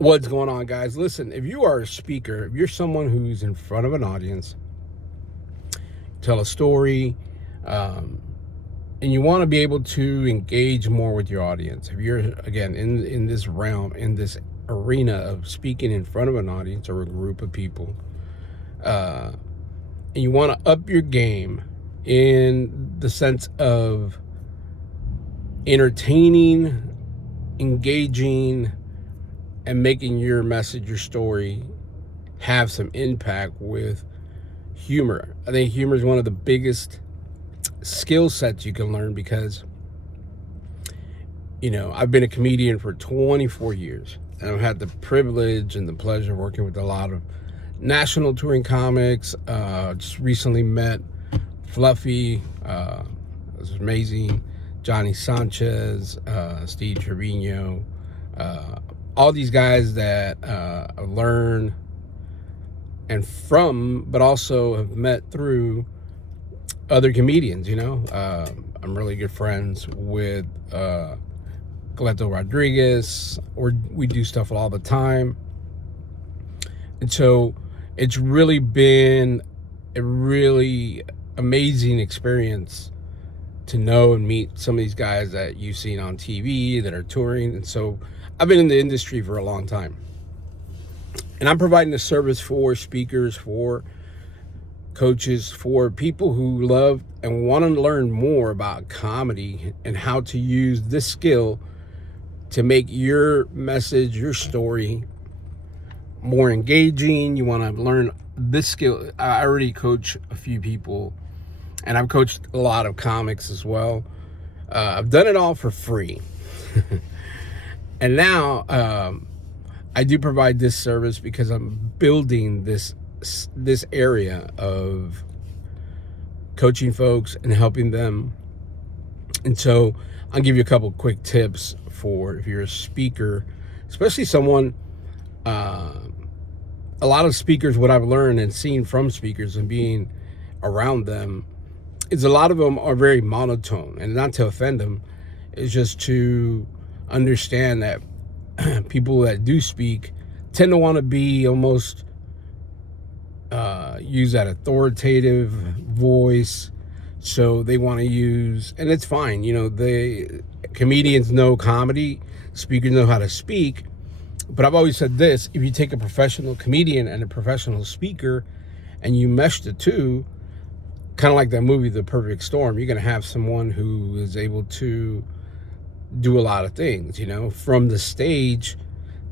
What's going on, guys? Listen, if you are a speaker, if you're someone who's in front of an audience, tell a story, um, and you want to be able to engage more with your audience, if you're, again, in this realm, in this arena of speaking in front of an audience or a group of people, and you want to up your game in the sense of entertaining, engaging, and making your message, your story, have some impact with humor. I think humor is one of the biggest skill sets you can learn because, I've been a comedian for 24 years. And I've had the privilege and the pleasure of working with a lot of national touring comics. Just recently met Fluffy. It was amazing. Johnny Sanchez, Steve Trevino, all these guys that I learn and from, but also have met through other comedians. I'm really good friends with Galeto Rodriguez, or we do stuff all the time. And so it's really been a really amazing experience to know and meet some of these guys that you've seen on TV that are touring. And so I've been in the industry for a long time. And I'm providing a service for speakers, for coaches, for people who love and want to learn more about comedy and how to use this skill to make your message, your story more engaging. You want to learn this skill. I already coach a few people, and I've coached a lot of comics as well. I've done it all for free. And now I do provide this service because I'm building this area of coaching folks and helping them. And so I'll give you a couple quick tips for if you're a speaker, especially someone, a lot of speakers, what I've learned and seen from speakers and being around them is a lot of them are very monotone, and not to offend them, it's just to understand that people that do speak tend to want to be almost use that authoritative voice. So they want to use, and it's fine, the comedians know comedy, speakers know how to speak. But I've always said this: if you take a professional comedian and a professional speaker and you mesh the two, kind of like that movie The Perfect Storm, you're going to have someone who is able to do a lot of things, from the stage.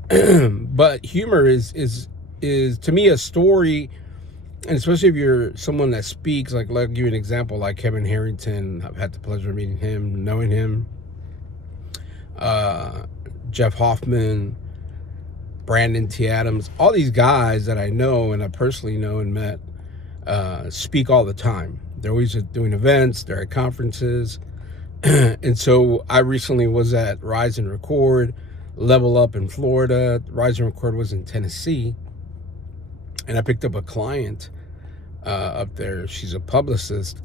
But humor is to me a story, and especially if you're someone that speaks, like I'll give you an example, like Kevin Harrington. I've had the pleasure of meeting him, knowing him. Jeff Hoffman, Brandon T. Adams, all these guys that I know and I personally know and met speak all the time. They're always doing events, they're at conferences. And so I recently was at Rise and Record, Level Up in Florida. Rise and Record was in Tennessee. And I picked up a client up there. She's a publicist.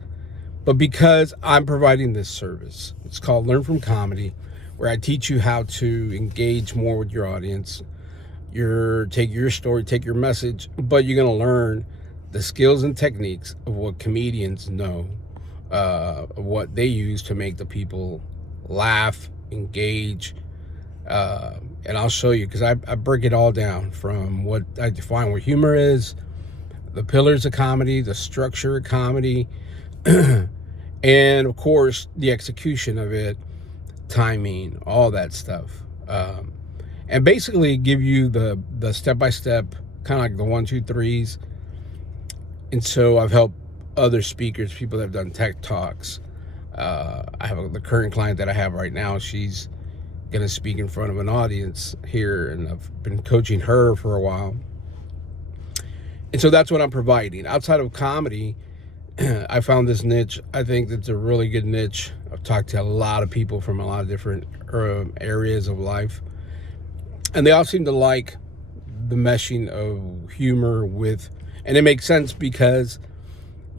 But because I'm providing this service, it's called Learn from Comedy, where I teach you how to engage more with your audience. Take your story, take your message, but you're going to learn the skills and techniques of what comedians know, what they use to make the people laugh, engage. And I'll show you, because I break it all down from what I define what humor is, the pillars of comedy, the structure of comedy, and of course the execution of it, timing, all that stuff. And basically give you the step-by-step, kind of like the 1, 2, 3s. And so I've helped other speakers, people that have done tech talks. I have the current client that I have right now. She's going to speak in front of an audience here, and I've been coaching her for a while. And so that's what I'm providing. Outside of comedy, I found this niche. I think it's a really good niche. I've talked to a lot of people from a lot of different areas of life, and they all seem to like the meshing of humor with, and it makes sense because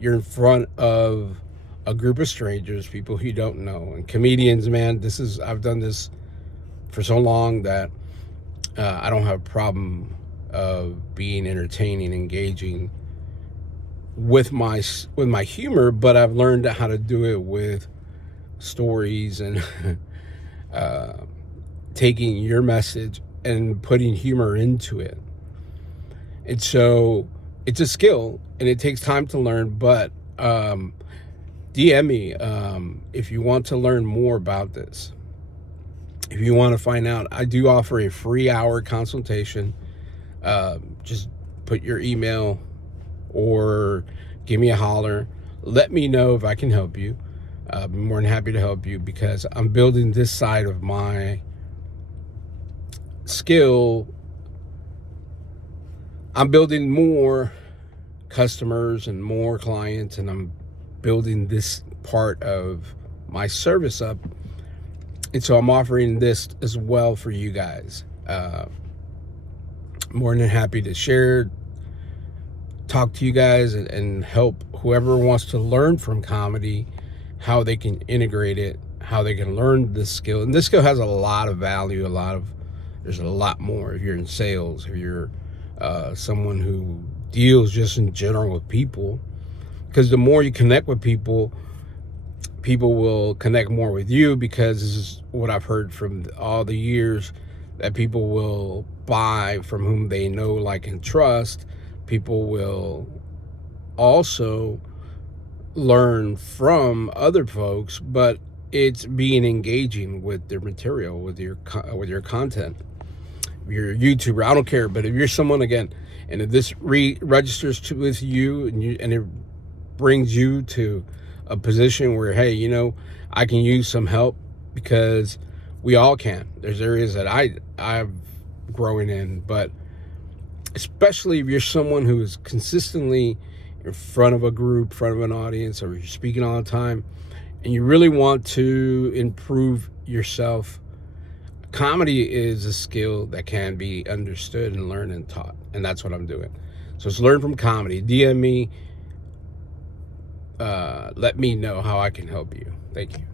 you're in front of a group of strangers, people who you don't know. And comedians, man, I've done this for so long that I don't have a problem of being entertaining, engaging with my humor, but I've learned how to do it with stories and taking your message and putting humor into it. And so it's a skill and it takes time to learn, but DM me if you want to learn more about this. If you want to find out, I do offer a free hour consultation. Just put your email or give me a holler. Let me know if I can help you. I'm more than happy to help you because I'm building this side of my skill. I'm building more customers and more clients, and I'm building this part of my service up. And so I'm offering this as well for you guys. More than happy to share, talk to you guys, and help whoever wants to learn from comedy, how they can integrate it, how they can learn this skill. And this skill has a lot of value, there's a lot more if you're in sales, if you're someone who deals just in general with people. Because the more you connect with people, people will connect more with you, because this is what I've heard from all the years, that people will buy from whom they know, like, and trust. People will also learn from other folks, but it's being engaging with their material, with your content. If you're a YouTuber, I don't care, but if you're someone, again, and if this registers with you and it brings you to a position where, hey, you know, I can use some help, because we all can. There's areas that I'm growing in, but especially if you're someone who is consistently in front of a group, in front of an audience, or you're speaking all the time, and you really want to improve yourself, comedy is a skill that can be understood and learned and taught, and that's what I'm doing. So it's learn from comedy. DM me. Let me know how I can help you. Thank you.